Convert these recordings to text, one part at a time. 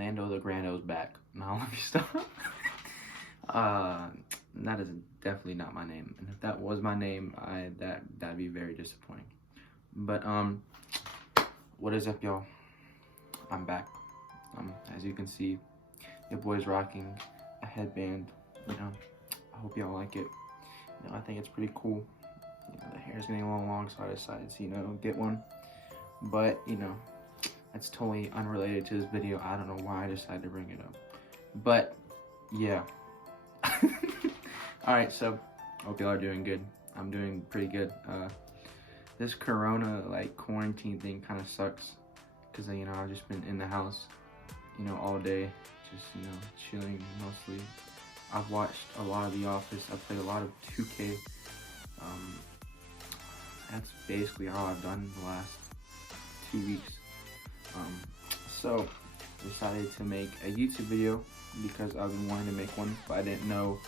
Lando the Grando's back. Now let me stop. That is definitely not my name, and if that was my name, that'd be very disappointing. But what is up, y'all? I'm back. As you can see, your boy's rocking a headband. You know, I hope y'all like it. You know, I think it's pretty cool. You know, the hair's getting a little long, so I decided to, you know, get one. But you know, that's totally unrelated to this video. I don't know why I decided to bring it up. But yeah. Alright, so hope y'all are doing good. I'm doing pretty good. This corona like quarantine thing kind of sucks, because you know, I've just been in the house, you know, all day, just, you know, chilling mostly. I've watched a lot of The Office. I've played a lot of 2K. That's basically all I've done the last 2 weeks. So I decided to make a YouTube video because I've been wanting to make one, but I didn't know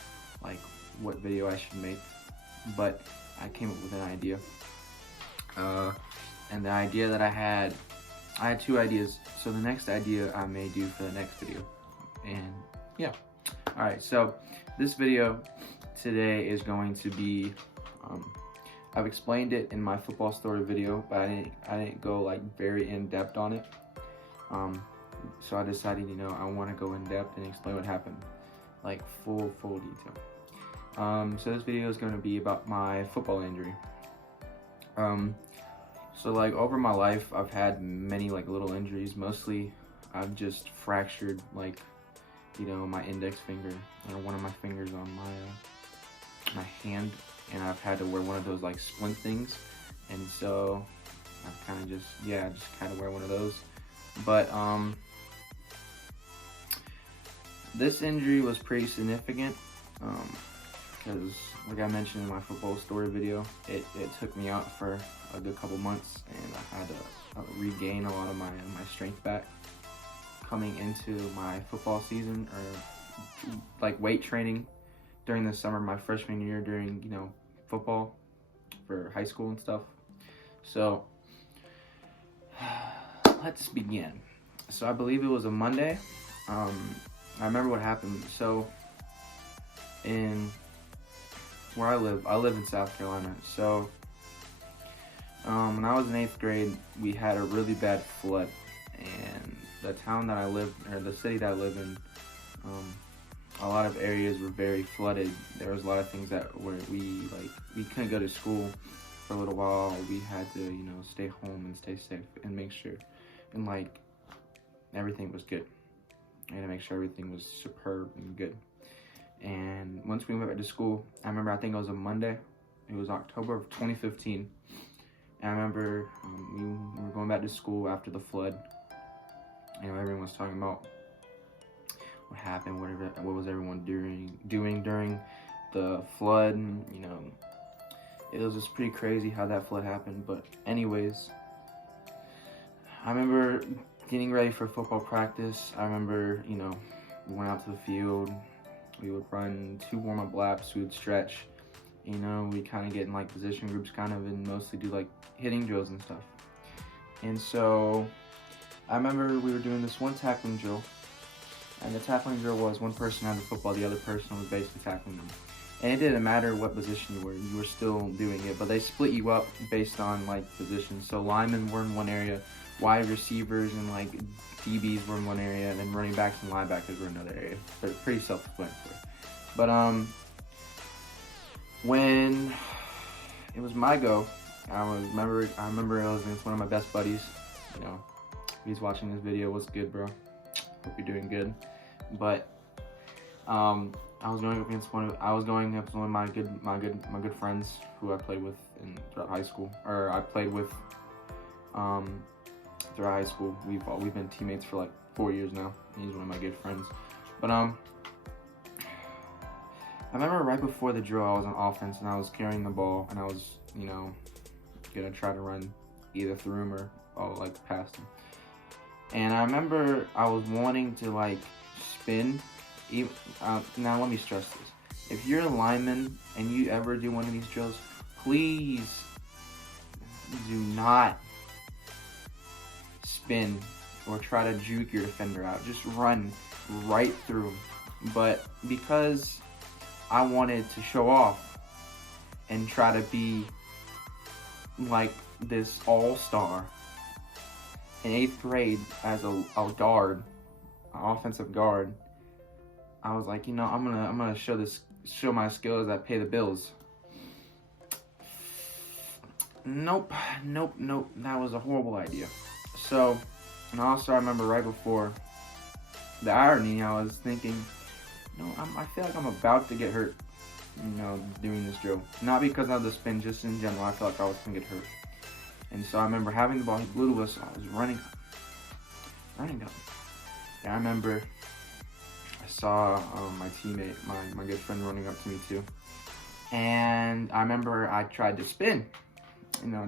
like what video I should make. But I came up with an idea. And the idea that I had 2 ideas. So the next idea I may do for the next video. And yeah. Alright, so this video today is going to be, I've explained it in my football story video, but I didn't go like very in depth on it. So I decided, you know, I want to go in depth and explain what happened, like full detail. So this video is going to be about my football injury. So like over my life, I've had many like little injuries. Mostly, I've just fractured like, you know, my index finger or one of my fingers on my hand, and I've had to wear one of those like splint things, and so I've kind of just kind of wear one of those. But this injury was pretty significant because, like I mentioned in my football story video, it took me out for a good couple months, and I had to regain a lot of my strength back coming into my football season, or like weight training during the summer, my freshman year, during, you know, football for high school and stuff. So let's begin. So I believe it was a Monday. I remember what happened. So in where I live in South Carolina. So when I was in 8th grade, we had a really bad flood, and the town that I live, or the city that I live in, a lot of areas were very flooded. There was a lot of things that were we couldn't go to school for a little while. We had to, you know, stay home and stay safe and make sure, and like everything was good. I had to make sure everything was superb and good. And once we went back to school, I remember, I think it was a Monday. It was October of 2015. And I remember we were going back to school after the flood. You know, everyone was talking about what happened, what was everyone doing during the flood. And, you know, it was just pretty crazy how that flood happened. But anyways, I remember getting ready for football practice. I remember, you know, we went out to the field. We would run 2 warm-up laps. We would stretch. You know, we kind of get in like position groups kind of, and mostly do like hitting drills and stuff. And so I remember we were doing this one tackling drill, and the tackling drill was one person had the football, the other person was basically tackling them. And it didn't matter what position you were still doing it, but they split you up based on like positions. So linemen were in one area, wide receivers and like DBs were in one area, and then running backs and linebackers were in another area. They're pretty self-explanatory. But when it was my go, I remember it was against one of my best buddies. You know, he's watching this video. What's good, bro? Hope you're doing good. But I was going up against one of my good friends who I played with throughout high school, or I played with throughout high school. We've been teammates for like 4 years now. He's one of my good friends. But I remember right before the drill, I was on offense and I was carrying the ball, and I was, you know, gonna try to run either through him or like past him. And I remember I was wanting to like spin. Now let me stress this: if you're a lineman and you ever do one of these drills, please do not spin or try to juke your defender out. Just run right through him. But because I wanted to show off and try to be like this all-star in 8th grade as a guard, an offensive guard, I was like, I'm gonna show my skills that pay the bills. Nope. That was a horrible idea. So, and also I remember right before the irony, I was thinking, I feel like I'm about to get hurt, doing this drill. Not because of the spin, just in general, I felt like I was gonna get hurt. And so I remember having the ball, he blew the whistle, I was running up. And I remember I saw my teammate, my good friend running up to me too. And I remember I tried to spin,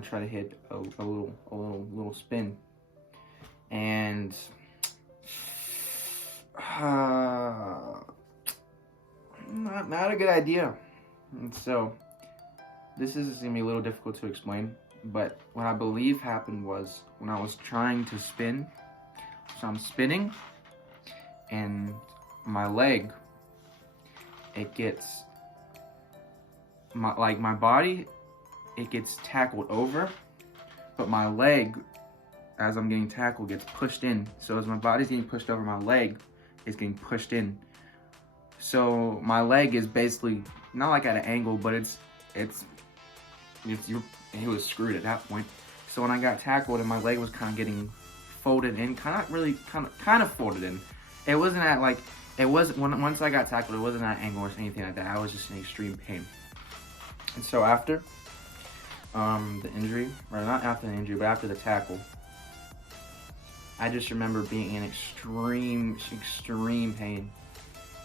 try to hit a little spin. And not a good idea. And so this is gonna be a little difficult to explain, but what I believe happened was when I was trying to spin, so I'm spinning and my leg, it gets my body, it gets tackled over, but my leg, as I'm getting tackled, gets pushed in. So as my body's getting pushed over, my leg is getting pushed in. So my leg is basically not like at an angle, but it was screwed at that point. So when I got tackled and my leg was kind of getting folded in, kind of folded in. It wasn't at like, it wasn't, once I got tackled, it wasn't at an angle or anything like that. I was just in extreme pain. And so after the injury, or not after the injury, but after the tackle, I just remember being in extreme pain.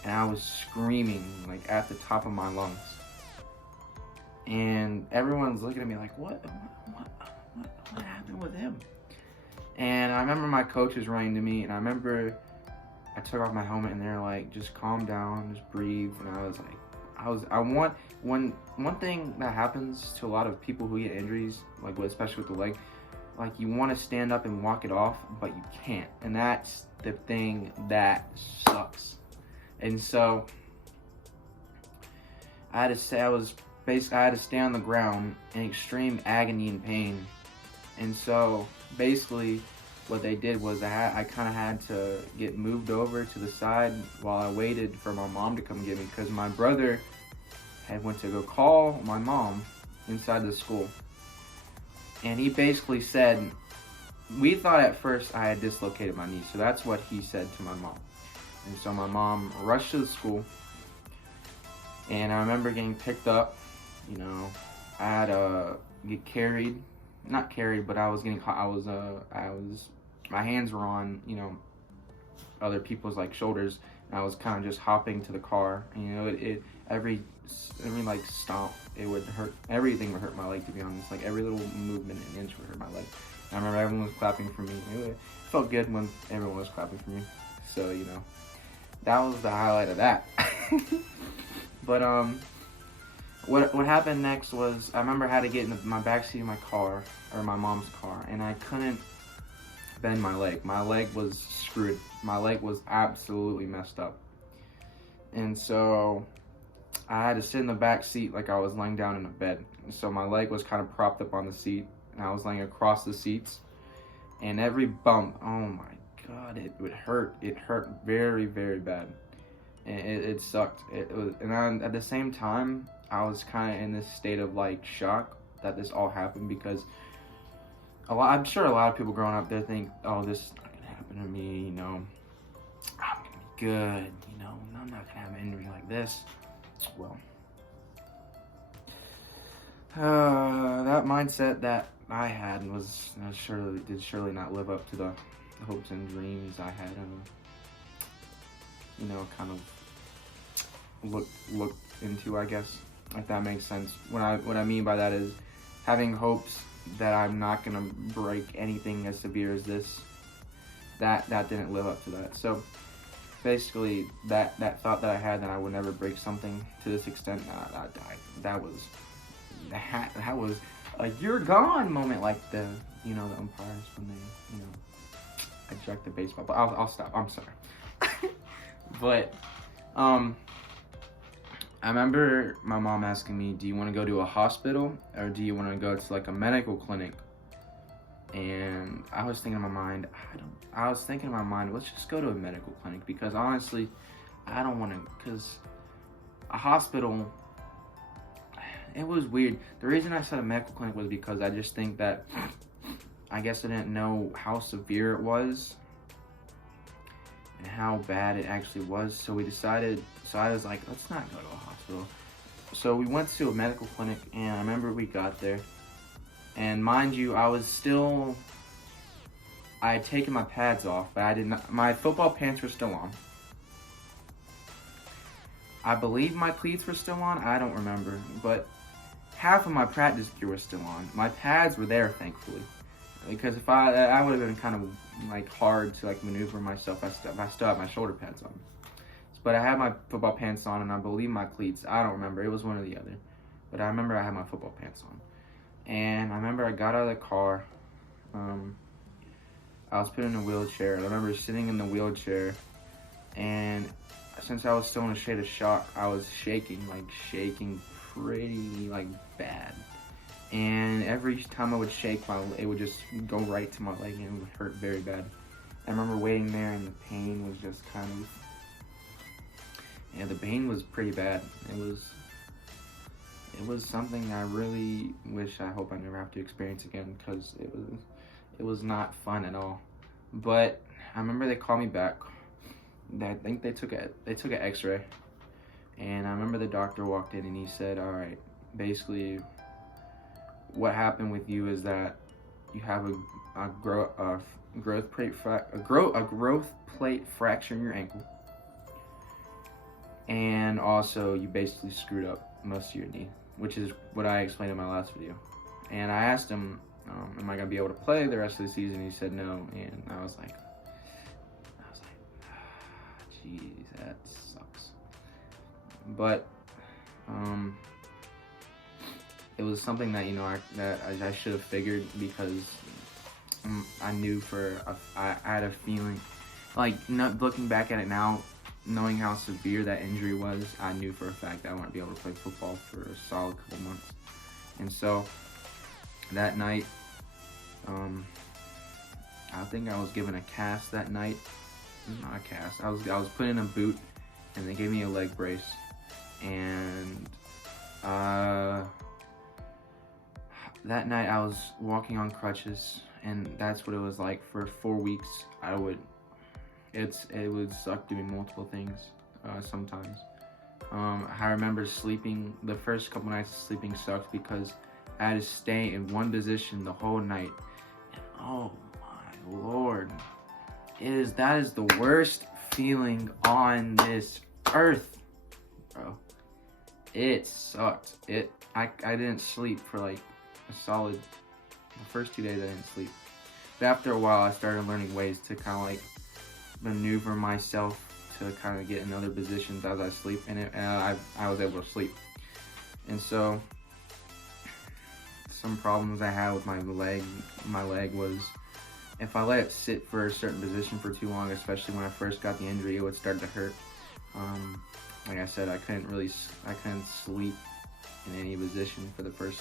And I was screaming like at the top of my lungs. And everyone's looking at me like, what happened with him? And I remember my coach was running to me, and I remember I took off my helmet and they're like, just calm down, just breathe. And I was like, one thing that happens to a lot of people who get injuries, like especially with the leg, like you want to stand up and walk it off, but you can't. And that's the thing that sucks. And so I had to stay on the ground in extreme agony and pain. And so basically what they did was I kind of had to get moved over to the side while I waited for my mom to come get me, because my brother had went to go call my mom inside the school. And he basically said, we thought at first I had dislocated my knee. So that's what he said to my mom. And so my mom rushed to the school, and I remember getting picked up. I had to get carried, not carried, but I was my hands were on, other people's like shoulders, and I was kind of just hopping to the car. And, every like stomp, it would hurt. Everything would hurt my leg, to be honest. Like every little movement an inch would hurt my leg. And I remember everyone was clapping for me. It felt good when everyone was clapping for me. So that was the highlight of that. But what happened next was I remember I had to get in my backseat of my car, or my mom's car, and I couldn't bend my leg. My leg was screwed. My leg was absolutely messed up. And so I had to sit in the back seat like I was laying down in a bed. So my leg was kind of propped up on the seat, and I was laying across the seats. And every bump, oh my God, it would hurt. It hurt very, very bad. And it sucked. And at the same time, I was kind of in this state of like shock that this all happened, because I'm sure a lot of people growing up, they think, oh, this is not gonna happen to me. I'm gonna be good. I'm not gonna have an injury like this. Well, that mindset that I had did surely not live up to the hopes and dreams I had, kind of look into, I guess, if that makes sense. What I mean by that is having hopes that I'm not gonna break anything as severe as this. That didn't live up to that. So basically, that thought that I had that I would never break something to this extent, that was a you're gone moment, like the umpires when they eject the baseball, but I'll stop. I'm sorry. But I remember my mom asking me, do you want to go to a hospital or do you want to go to like a medical clinic? And I was thinking in my mind, let's just go to a medical clinic, because honestly, I don't want to, because a hospital, it was weird. The reason I said a medical clinic was because I just think that, I guess I didn't know how severe it was and how bad it actually was. So I was like, let's not go to a hospital. So we went to a medical clinic, and I remember we got there. And mind you, I had taken my pads off, but I did not, my football pants were still on. I believe my cleats were still on, I don't remember, but half of my practice gear was still on. My pads were there, thankfully, because if I would have been kind of like hard to like maneuver myself if I still had my shoulder pads on. But I had my football pants on, and I believe my cleats. I don't remember. It was one or the other. But I remember I had my football pants on. And I remember I got out of the car. I was put in a wheelchair. And I remember sitting in the wheelchair. And since I was still in a state of shock, I was shaking pretty like bad. And every time I would shake, it would just go right to my leg, and it would hurt very bad. I remember waiting there, and the pain was just kind of... Yeah, the pain was pretty bad. It was something I really I hope I never have to experience again, because it was not fun at all. But I remember they called me back. I think they took an X-ray, and I remember the doctor walked in and he said, "All right, basically, what happened with you is that you have a growth plate fracture in your ankle." And also, you basically screwed up most of your knee, which is what I explained in my last video. And I asked him, am I going to be able to play the rest of the season? He said no, and I was like, geez, that sucks. But it was something that, I should have figured, because I knew I had a feeling, like, not looking back at it now, knowing how severe that injury was, I knew for a fact that I wouldn't be able to play football for a solid couple months. And so that night, I think I was given a cast that night. Not a cast. I was put in a boot, and they gave me a leg brace. And that night I was walking on crutches, and that's what it was like for 4 weeks. It would suck doing multiple things sometimes. I remember sleeping, the first couple nights of sleeping sucked because I had to stay in one position the whole night. And oh my Lord, that is the worst feeling on this earth, bro. It sucked. I didn't sleep for like the first 2 days I didn't sleep. But after a while, I started learning ways to kind of like maneuver myself to kind of get in other positions as I sleep, and I was able to sleep. And so some problems I had with my leg was, if I let it sit for a certain position for too long, especially when I first got the injury, it would start to hurt. Like I said, I couldn't sleep in any position for the first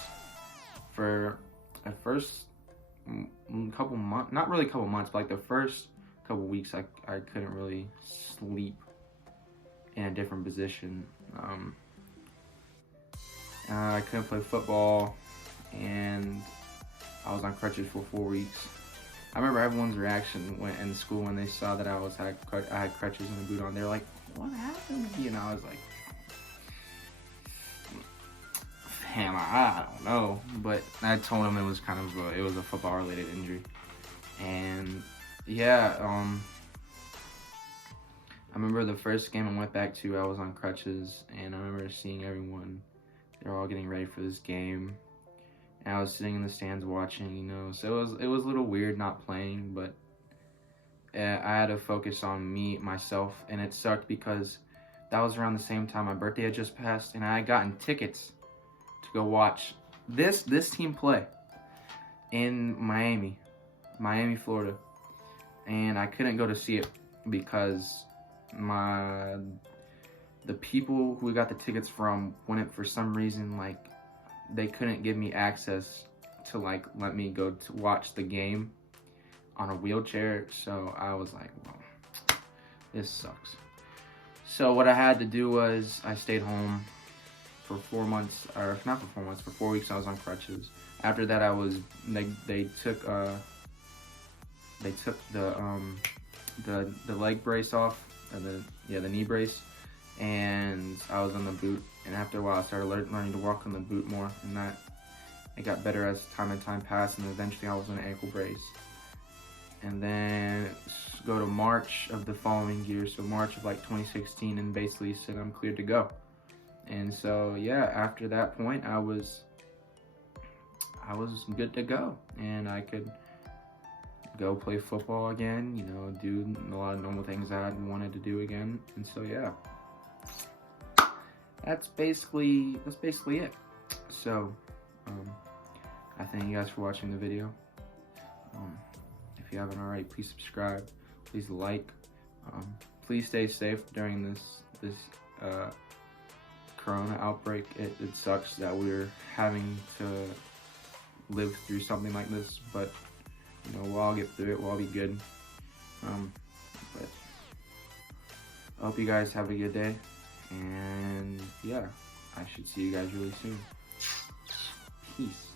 couple months, not really couple months, but like the first couple weeks, I couldn't really sleep in a different position. I couldn't play football, and I was on crutches for 4 weeks. I remember everyone's reaction in school when they saw that I had crutches and a boot on. They were like, "What happened to you?" And I was like, "Damn, I don't know." But I told them it was a football related injury, and yeah, I remember the first game I went back to, I was on crutches, and I remember seeing everyone, they're all getting ready for this game, and I was sitting in the stands watching, so it was a little weird not playing, but I had to focus on myself, and it sucked because that was around the same time my birthday had just passed, and I had gotten tickets to go watch this team play in Miami, Florida. and I couldn't go to see it because the people who we got the tickets from wouldn't, for some reason, like, they couldn't give me access to, like, let me go to watch the game on a wheelchair. So I was like, well, this sucks. So what I had to do was I stayed home for 4 months, or not for 4 months, for 4 weeks I was on crutches. After that, I was, they took the leg brace off, the knee brace, and I was on the boot. And after a while, I started learning to walk on the boot more, and that it got better as time passed, and eventually I was on an ankle brace. And then go to March of the following year, so March of like 2016, and basically said I'm cleared to go. And so yeah, after that point, I was good to go, and I could go play football again, you know, do a lot of normal things I had wanted to do again. And so yeah, that's basically it. So I thank you guys for watching the video. If you haven't already, please subscribe, please like, please stay safe during this corona outbreak. It sucks that we're having to live through something like this, but you know, we'll all get through it, we'll all be good. But I hope you guys have a good day, and yeah, I should see you guys really soon. Peace.